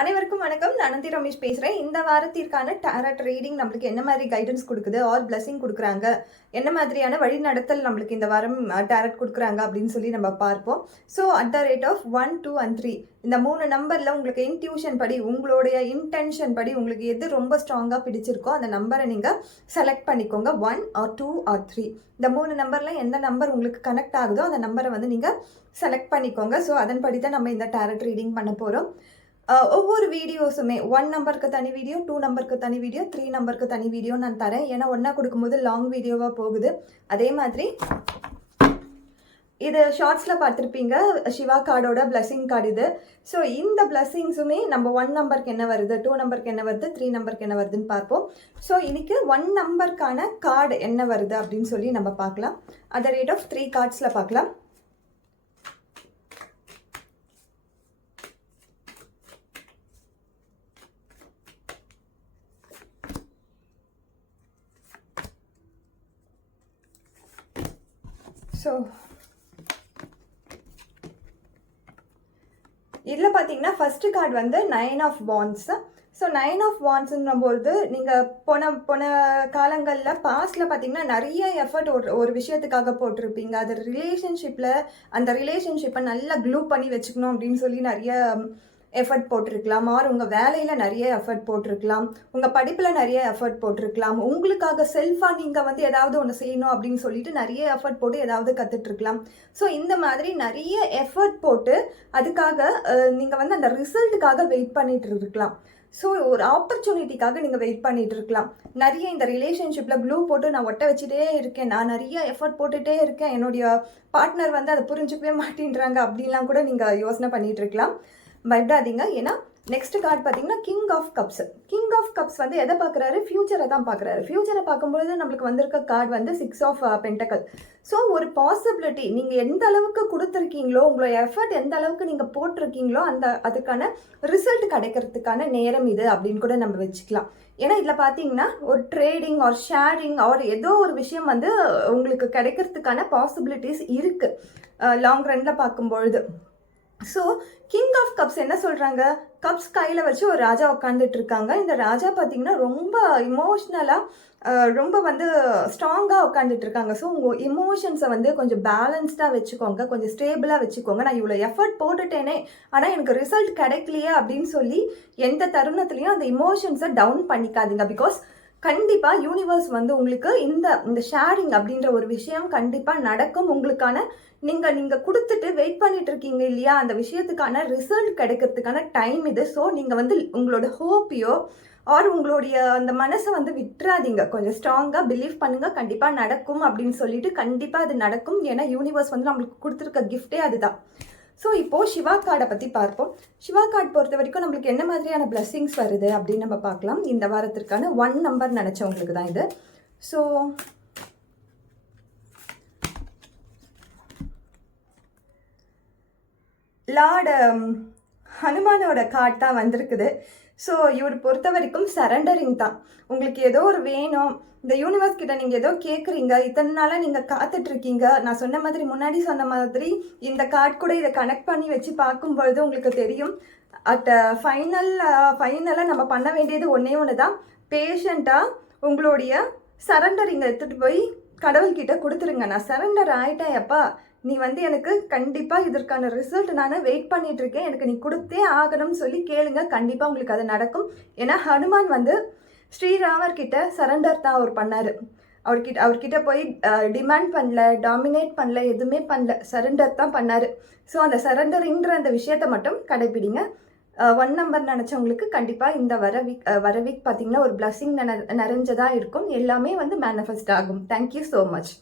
அனைவருக்கும் வணக்கம். நான் நந்தி ரமேஷ் பேசுகிறேன். இந்த வாரத்திற்கான டாரட் ரீடிங் நம்மளுக்கு என்ன மாதிரி கைடன்ஸ் கொடுக்குது, ஆர் பிளஸிங் கொடுக்குறாங்க, என்ன மாதிரியான வழி நடத்தல் நம்மளுக்கு இந்த வாரம் டாரட் கொடுக்குறாங்க அப்படின்னு சொல்லி நம்ம பார்ப்போம். So at the rate of 1, 2 and 3 இந்த 3 நம்பரில் உங்களுக்கு இன்ட்யூஷன் படி, உங்களுடைய இன்டென்ஷன் படி உங்களுக்கு எது ரொம்ப ஸ்ட்ராங்காக பிடிச்சிருக்கோ அந்த நம்பரை நீங்கள் செலக்ட் பண்ணிக்கோங்க. 1 or 2 or 3 இந்த 3 நம்பரில் எந்த நம்பர் உங்களுக்கு கனெக்ட் ஆகுதோ அந்த நம்பரை வந்து நீங்கள் செலக்ட் பண்ணிக்கோங்க. ஸோ அதன்படி தான் நம்ம இந்த டாரட் ரீடிங் பண்ண போகிறோம். ஒவ்வொரு வீடியோஸுமே 1 நம்பருக்கு தனி வீடியோ, 2 நம்பருக்கு தனி வீடியோ, 3 நம்பருக்கு தனி வீடியோ நான் தரேன். ஏன்னா ஒன்றா கொடுக்கும்போது லாங் வீடியோவாக போகுது. அதே மாதிரி இது ஷார்ட்ஸில் பார்த்துருப்பீங்க, சிவா கார்டோட பிளஸிங் கார்டு இது. ஸோ இந்த பிளஸிங்ஸுமே நம்ம 1 நம்பருக்கு என்ன வருது, 2 நம்பருக்கு என்ன வருது, 3 நம்பருக்கு என்ன வருதுன்னு பார்ப்போம். ஸோ இன்னைக்கு 1 நம்பருக்கான கார்டு என்ன வருது அப்படின்னு சொல்லி நம்ம பார்க்கலாம். அட் த ரேட் ஆஃப் 3 கார்ட்ஸில் பார்க்கலாம். ஸோ இதில் பார்த்தீங்கன்னா ஃபஸ்ட்டு கார்டு வந்து 9 of Wands. ஸோ 9 of Wandsன்னும்போது நீங்கள் போன காலங்களில் பாஸ்டில் பார்த்தீங்கன்னா நிறைய எஃபர்ட் ஒரு விஷயத்துக்காக போட்டிருப்பீங்க. அது ரிலேஷன்ஷிப்பில் அந்த ரிலேஷன்ஷிப்பை நல்லா க்ளூ பண்ணி வச்சுக்கணும் அப்படின்னு சொல்லி நிறைய எஃபர்ட் போட்டிருக்கலாம். ஆர் உங்கள் வேலையில் நிறைய எஃபர்ட் போட்டிருக்கலாம், உங்கள் படிப்பில் நிறைய எஃபர்ட் போட்டிருக்கலாம், உங்களுக்காக செல்ஃபாக நீங்கள் வந்து ஏதாவது ஒன்று செய்யணும் அப்படின்னு சொல்லிட்டு நிறைய எஃபர்ட் போட்டு ஏதாவது கற்றுட்ருக்கலாம். ஸோ இந்த மாதிரி நிறைய எஃபர்ட் போட்டு அதுக்காக நீங்கள் வந்து அந்த ரிசல்ட்டுக்காக வெயிட் பண்ணிட்டு இருக்கலாம். ஸோ ஒரு ஆப்பர்ச்சுனிட்டிக்காக நீங்கள் வெயிட் பண்ணிகிட்டு இருக்கலாம். நிறைய இந்த ரிலேஷன்ஷிப்பில் க்ளூ போட்டு நான் ஒட்ட வச்சுட்டே இருக்கேன், நான் நிறைய எஃபர்ட் போட்டுகிட்டே இருக்கேன், என்னுடைய பார்ட்னர் வந்து அதை புரிஞ்சுக்கவே மாட்டேன்றாங்க அப்படின்லாம் கூட நீங்கள் யோசனை பண்ணிகிட்டு இருக்கலாம். பயப்படாதீங்க. ஏன்னா நெக்ஸ்ட் கார்டு பார்த்தீங்கன்னா king of cups. King of cups வந்து எதை பார்க்குறாரு, ஃபியூச்சரை தான் பார்க்குறாரு. ஃபியூச்சரை பார்க்கும்பொழுது நம்மளுக்கு வந்திருக்க கார்டு வந்து 6 of Pentacles. ஸோ ஒரு பாசிபிலிட்டி நீங்கள் எந்த அளவுக்கு கொடுத்துருக்கீங்களோ, உங்களோட எஃபர்ட் எந்த அளவுக்கு நீங்கள் போட்டிருக்கீங்களோ அதுக்கான ரிசல்ட் கிடைக்கிறதுக்கான நேரம் இது அப்படின்னு கூட நம்ம வச்சுக்கலாம். ஏன்னா இதில் பார்த்தீங்கன்னா ஒரு ட்ரேடிங் ஆர் ஷேரிங் ஆர் ஏதோ ஒரு விஷயம் வந்து உங்களுக்கு கிடைக்கிறதுக்கான பாசிபிலிட்டிஸ் இருக்குது லாங் ரன்னில் பார்க்கும்பொழுது. ஸோ கிங் ஆஃப் கப்ஸ் என்ன சொல்கிறாங்க, கப்ஸ் கையில் வச்சு ஒரு ராஜா உட்காந்துட்டு இருக்காங்க. இந்த ராஜா பார்த்தீங்கன்னா ரொம்ப இமோஷ்னலாக ரொம்ப வந்து ஸ்ட்ராங்காக உட்காந்துட்டு இருக்காங்க. ஸோ உங்கள் இமோஷன்ஸை வந்து கொஞ்சம் பேலன்ஸ்டாக வச்சுக்கோங்க, கொஞ்சம் ஸ்டேபிளாக வச்சுக்கோங்க. நான் இவ்வளோ எஃபர்ட் போட்டுட்டேனே ஆனால் எனக்கு ரிசல்ட் கிடைக்கலையே அப்படின்னு சொல்லி எந்த தருணத்துலையும் அந்த இமோஷன்ஸை டவுன் பண்ணிக்காதீங்க. பிகாஸ் கண்டிப்பாக யூனிவர்ஸ் வந்து உங்களுக்கு இந்த ஷேரிங் அப்படின்ற ஒரு விஷயம் கண்டிப்பாக நடக்கும். உங்களுக்கான நீங்கள் கொடுத்துட்டு வெயிட் பண்ணிட்டு இருக்கீங்க இல்லையா, அந்த விஷயத்துக்கான ரிசல்ட் கிடைக்கிறதுக்கான டைம் இது. ஸோ நீங்கள் வந்து உங்களோட ஹோப்பையோ ஆர் உங்களுடைய அந்த மனசை வந்து விட்டுறாதீங்க, கொஞ்சம் ஸ்ட்ராங்காக பிலீவ் பண்ணுங்கள், கண்டிப்பாக நடக்கும் அப்படின்னு சொல்லிட்டு கண்டிப்பாக அது நடக்கும். ஏன்னா யூனிவர்ஸ் வந்து நம்மளுக்கு கொடுத்துருக்க கிஃப்டே அதுதான். ஸோ இப்போது சிவா கார்டை பற்றி பார்ப்போம். சிவா கார்டு பொறுத்த வரைக்கும் நம்மளுக்கு என்ன மாதிரியான பிளெஸிங்ஸ் வருது அப்படின்னு நம்ம பார்க்கலாம். இந்த வாரத்திற்கான 1 நம்பர் நினச்சவங்களுக்கு தான் இது. ஸோ லார்டு ஹனுமானோட கார்டு தான் வந்திருக்குது. ஸோ இவர் பொறுத்த வரைக்கும் சரண்டரிங் தான். உங்களுக்கு ஏதோ ஒரு வேணும், இந்த யூனிவர்ஸ் கிட்ட நீங்கள் ஏதோ கேட்குறீங்க, இத்தனை நாளாக நீங்கள் காத்துட்ருக்கீங்க. நான் சொன்ன மாதிரி முன்னாடி சொன்ன மாதிரி இந்த கார்டு கூட இதை கனெக்ட் பண்ணி வச்சு பார்க்கும்பொழுது உங்களுக்கு தெரியும். ஃபைனலாக நம்ம பண்ண வேண்டியது ஒன்று தான், பேஷண்ட்டாக உங்களுடைய சரண்டரிங்கை எடுத்துகிட்டு போய் கடவுள்கிட்ட கொடுத்துருங்க. நான் சரண்டர் ஆகிட்டேன் எப்பா, நீ வந்து எனக்கு கண்டிப்பாக இதற்கான ரிசல்ட் நான் வெயிட் பண்ணிட்டு இருக்கேன், எனக்கு நீ கொடுத்தே ஆகணும்னு சொல்லி கேளுங்க, கண்டிப்பாக உங்களுக்கு அது நடக்கும். ஏன்னா ஹனுமான் வந்து ஸ்ரீராமர்கிட்ட சரண்டர் தான் அவர் பண்ணார். அவர்கிட்ட போய் டிமாண்ட் பண்ணல, டாமினேட் பண்ணல, எதுவுமே பண்ணல, சரண்டர் தான் பண்ணார். ஸோ அந்த சரண்டரிங்கிற அந்த விஷயத்தை மட்டும் கடைப்பிடிங்க. 1 நம்பர் நினச்சவங்களுக்கு கண்டிப்பாக இந்த வர வீக் பார்த்தீங்கன்னா ஒரு பிளஸிங் நிறைஞ்சதாக இருக்கும். எல்லாமே வந்து மேனிஃபெஸ்ட் ஆகும். Thank you so much.